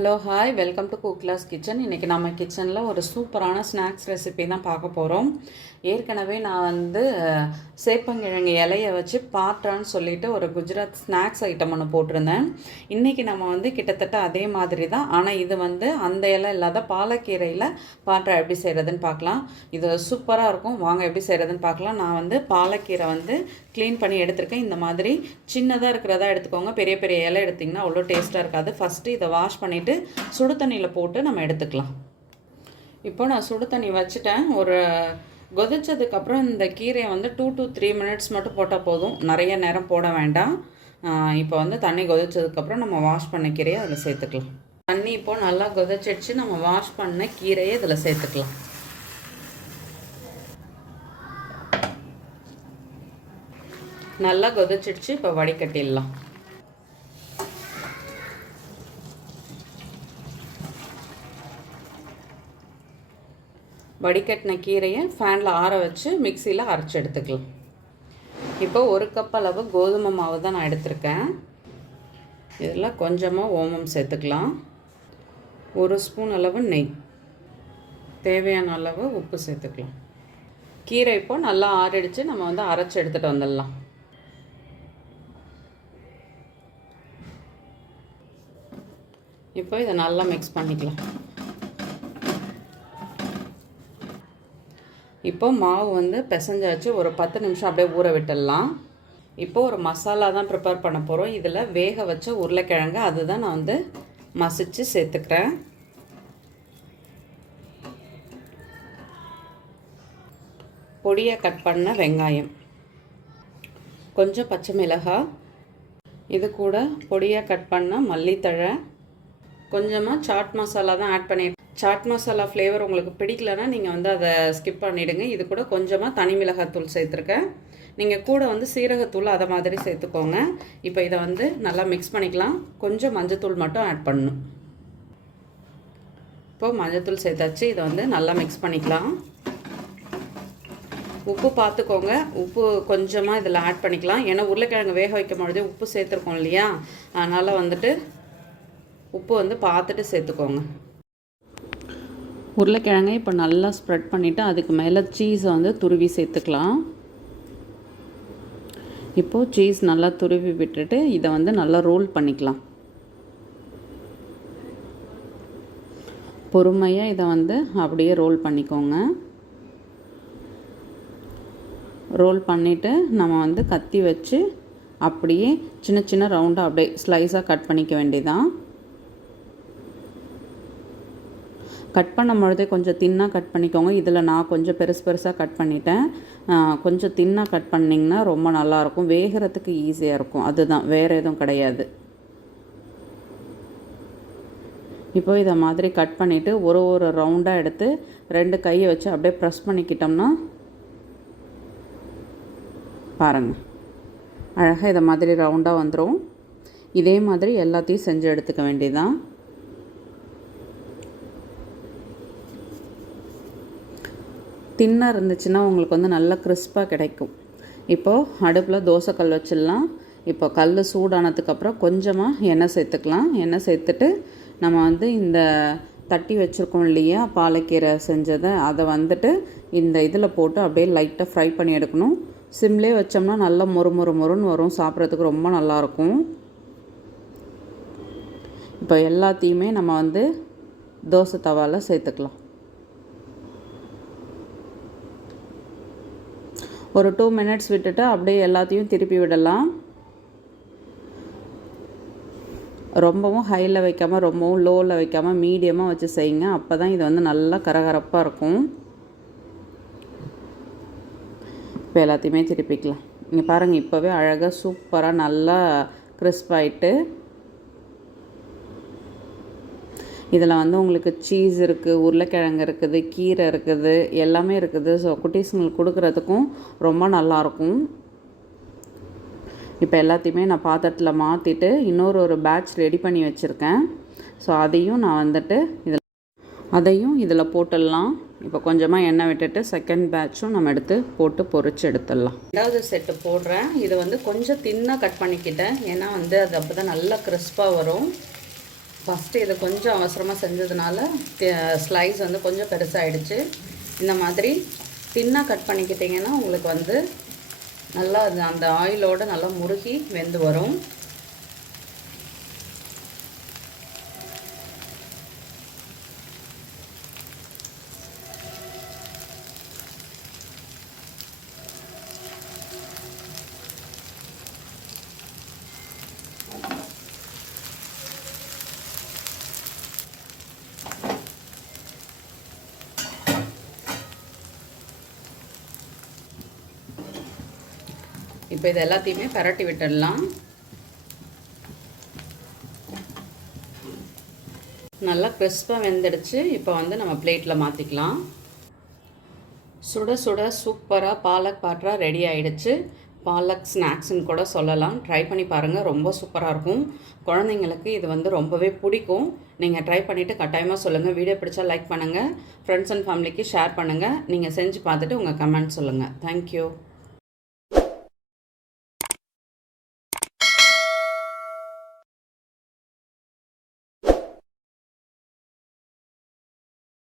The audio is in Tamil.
Hello hi welcome to Kuklas kitchen இன்றைக்கி நம்ம கிச்சனில் ஒரு சூப்பரான ஸ்நாக்ஸ் ரெசிபி தான் பார்க்க போகிறோம் ஏற்கனவே நான் வந்து சேப்பங்கிழங்கு இலையை வச்சு பாட்டான்னு சொல்லிட்டு ஒரு குஜராத் ஸ்நாக்ஸ் ஐட்டம் ஒன்று போட்டிருந்தேன். இன்றைக்கி நம்ம வந்து கிட்டத்தட்ட அதே மாதிரி தான். ஆனால் இது வந்து அந்த இலை இல்லாத பாலக்கீரையில் பாட்டா எப்படி செய்கிறதுன்னு பார்க்கலாம். இது சூப்பராக இருக்கும். வாங்க எப்படி செய்கிறதுன்னு பார்க்கலாம். நான் வந்து பாலக்கீரை வந்து க்ளீன் பண்ணி எடுத்திருக்கேன். இந்த மாதிரி சின்னதாக இருக்கிறதா எடுத்துக்கோங்க. பெரிய பெரிய இலை எடுத்திங்கன்னா அவ்வளோ டேஸ்ட்டாக இருக்காது. ஃபஸ்ட்டு இதை வாஷ் பண்ணிவிட்டு சுடு தண்ணியில் போட்டு நம்ம எடுத்துக்கலாம். இப்போ நான் சுடு தண்ணி வச்சுட்டேன். ஒரு கொதிச்சதுக்கப்புறம் இந்த கீரையை வந்து டூ டு த்ரீ மினிட்ஸ் மட்டும் போட்டால் போதும். நிறைய நேரம் போட வேண்டாம். இப்போ வந்து தண்ணி கொதிச்சதுக்கப்புறம் நம்ம வாஷ் பண்ண கீரையை அதில் சேர்த்துக்கலாம். தண்ணி இப்போ நல்லா கொதிச்சிடுச்சு. நம்ம வாஷ் பண்ண கீரையை இதில் சேர்த்துக்கலாம். நல்லா கொதிச்சிடுச்சு. இப்போ வடிகட்டிடலாம். வடிகட்டின கீரையை ஃபேனில் ஆற வச்சு மிக்சியில் அரைச்சி எடுத்துக்கலாம். இப்போ ஒரு கப் அளவு கோதுமை மாவு தான் நான் எடுத்திருக்கேன். இதில் கொஞ்சமாக ஓமம் சேர்த்துக்கலாம். ஒரு ஸ்பூன் அளவு நெய். தேவையான அளவு உப்பு சேர்த்துக்கலாம். கீரை இப்போ நல்லா ஆறடிச்சு. நம்ம வந்து அரைச்சி எடுத்துகிட்டு வந்துடலாம். இப்போ இதை நல்லா மிக்ஸ் பண்ணிக்கலாம். இப்போ மாவு வந்து பிசைஞ்சாச்சு. ஒரு பத்து நிமிஷம் அப்படியே ஊற விட்டுடலாம். இப்போ ஒரு மசாலா தான் ப்ரிப்பேர் பண்ண போகிறோம் இதில் வேக வச்ச உருளைக்கிழங்கு அதுதான் நான் வந்து மசிச்சு சேர்த்துக்கிறேன். பொடியை கட் பண்ண வெங்காயம். கொஞ்சம் பச்சை மிளகாய். இது கூட பொடியாக கட் பண்ண மல்லித்தழை. கொஞ்சமாக சாட் மசாலா தான் ஆட் பண்ணி சாட் மசாலா ஃப்ளேவர் உங்களுக்கு பிடிக்கலன்னா நீங்கள் வந்து அதை ஸ்கிப் பண்ணிவிடுங்க இது கூட கொஞ்சமாக தனி மிளகாத்தூள் சேர்த்துருக்கேன். நீங்கள் கூட வந்து சீரகத்தூள் அதை மாதிரி சேர்த்துக்கோங்க. இப்போ இதை வந்து நல்லா மிக்ஸ் பண்ணிக்கலாம். கொஞ்சம் மஞ்சத்தூள் மட்டும் ஆட் பண்ணணும். இப்போது மஞ்சத்தூள் சேர்த்தாச்சு. இதை வந்து நல்லா மிக்ஸ் பண்ணிக்கலாம். உப்பு பார்த்துக்கோங்க. உப்பு கொஞ்சமாக இதில் ஆட் பண்ணிக்கலாம். ஏன்னா உருளைக்கிழங்கு வேக வைக்கும் பொழுதே உப்பு சேர்த்துருக்கோம் இல்லையா? அதனால் வந்துட்டு உப்பு வந்து பார்த்துட்டு சேர்த்துக்கோங்க. உருளைக்கிழங்கை இப்போ நல்லா ஸ்ப்ரெட் பண்ணிவிட்டு அதுக்கு மேலே சீஸை வந்து துருவி சேர்த்துக்கலாம். இப்போது சீஸ் நல்லா துருவி விட்டுட்டு இதை வந்து நல்லா ரோல் பண்ணிக்கலாம். பொறுமையாக இதை வந்து அப்படியே ரோல் பண்ணிக்கோங்க. ரோல் பண்ணிவிட்டு நம்ம வந்து கத்தி வச்சு அப்படியே சின்ன சின்ன ரவுண்டாக அப்படியே ஸ்லைஸாக கட் பண்ணிக்க வேண்டியதான் கட் பண்ணும் பொழுதே கொஞ்சம் தின்னாக கட் பண்ணிக்கோங்க. இதில் நான் கொஞ்சம் பெருசு பெருசாக கட் பண்ணிட்டேன். கொஞ்சம் தின்னாக கட் பண்ணிங்கன்னா ரொம்ப நல்லாயிருக்கும் வேகிறதுக்கு ஈஸியாக இருக்கும். அதுதான். வேறு எதுவும் கிடையாது. இப்போ இதை மாதிரி கட் பண்ணிவிட்டு ஒரு ஒரு ரவுண்டாக எடுத்து ரெண்டு கையை வச்சு அப்படியே ப்ரெஸ் பண்ணிக்கிட்டோம்னா பாருங்கள் அழகாக இதை மாதிரி ரவுண்டாக வந்துடும் இதே மாதிரி எல்லாத்தையும் செஞ்சு எடுத்துக்க வேண்டியதுதான். தின்னாக இருந்துச்சுன்னா உங்களுக்கு வந்து நல்லா கிறிஸ்பாக கிடைக்கும். இப்போது அடுப்பில் தோசைக்கல் வச்சிடலாம். இப்போ கல் சூடானதுக்கப்புறம் கொஞ்சமாக எண்ணெய் சேர்த்துக்கலாம். எண்ணெய் சேர்த்துட்டு நம்ம வந்து இந்த தட்டி வச்சுருக்கோம் இல்லையா பாலக்கீரை செஞ்சதை அதை வந்துட்டு இந்த இதில் போட்டு அப்படியே லைட்டாக ஃப்ரை பண்ணி எடுக்கணும். சிம்லே வச்சோம்னா நல்லா மொறு மொறு மொறுன்னு வரும். சாப்பிட்றதுக்கு ரொம்ப நல்லாயிருக்கும் இப்போ எல்லாத்தையுமே நம்ம வந்து தோசை தவாவில் சேர்த்துக்கலாம். ஒரு டூ மினிட்ஸ் விட்டுட்டு அப்படியே எல்லாத்தையும் திருப்பி விடலாம். ரொம்பவும் ஹையில் வைக்காமல் ரொம்பவும் லோவில் வைக்காமல் மீடியமாக வச்சு செய்யுங்க. அப்போ தான் இது வந்து நல்லா கரகரப்பாக இருக்கும். இப்போ எல்லாத்தையுமே திருப்பிக்கலாம். இங்கே பாருங்கள் இப்போவே அழகாக சூப்பராக நல்லா க்ரிஸ்பாயிட்டு இதில் வந்து உங்களுக்கு சீஸ் இருக்குது உருளைக்கிழங்கு இருக்குது கீரை இருக்குது எல்லாமே இருக்குது. ஸோ குட்டீஸுங்களுக்கு கொடுக்குறதுக்கும் ரொம்ப நல்லாயிருக்கும். இப்போ எல்லாத்தையுமே நான் பாத்திரத்தில் மாற்றிட்டு இன்னொரு ஒரு பேட்ச் ரெடி பண்ணி வச்சுருக்கேன். ஸோ அதையும் நான் வந்துட்டு இதில் அதையும் இதில் போட்டுடலாம். இப்போ கொஞ்சமாக எண்ணெய் விட்டுட்டு செகண்ட் பேட்சும் நம்ம எடுத்து போட்டு பொறிச்சு எடுத்துடலாம். ரெண்டாவது செட்டு போடுறேன். இதை வந்து கொஞ்சம் தின்னாக கட் பண்ணிக்கிட்டேன். ஏன்னா வந்து அது அப்போ தான் நல்லா கிறிஸ்பாக வரும். ஃபஸ்ட்டு இதை கொஞ்சம் அவசரமாக செஞ்சதுனால ஸ்லைஸ் வந்து கொஞ்சம் பெருசாகிடுச்சு இந்த மாதிரி தின்னாக கட் பண்ணிக்கிட்டிங்கன்னா உங்களுக்கு வந்து நல்லா அது அந்த ஆயிலோடு நல்லா முருகி வெந்து வரும். இப்போ இது எல்லாத்தையுமே பரட்டி விட்டுடலாம். நல்லா கிறிஸ்பாக வெந்துடுச்சு. இப்போ வந்து நம்ம பிளேட்டில் மாற்றிக்கலாம் சுட சுட சூப்பராக பாலக் பாட்ரா ரெடி ஆகிடுச்சு பாலக் ஸ்நாக்ஸ்னு கூட சொல்லலாம். ட்ரை பண்ணி பாருங்கள் ரொம்ப சூப்பராக இருக்கும். குழந்தைங்களுக்கு இது வந்து ரொம்பவே பிடிக்கும். நீங்கள் ட்ரை பண்ணிவிட்டு கட்டாயமாக சொல்லுங்கள் வீடியோ பிடிச்சா லைக் பண்ணுங்கள் ஃப்ரெண்ட்ஸ் அண்ட் ஃபேமிலிக்கு ஷேர் பண்ணுங்கள் நீங்கள் செஞ்சு பார்த்துட்டு உங்கள் கமெண்ட் சொல்லுங்கள் தேங்க்யூ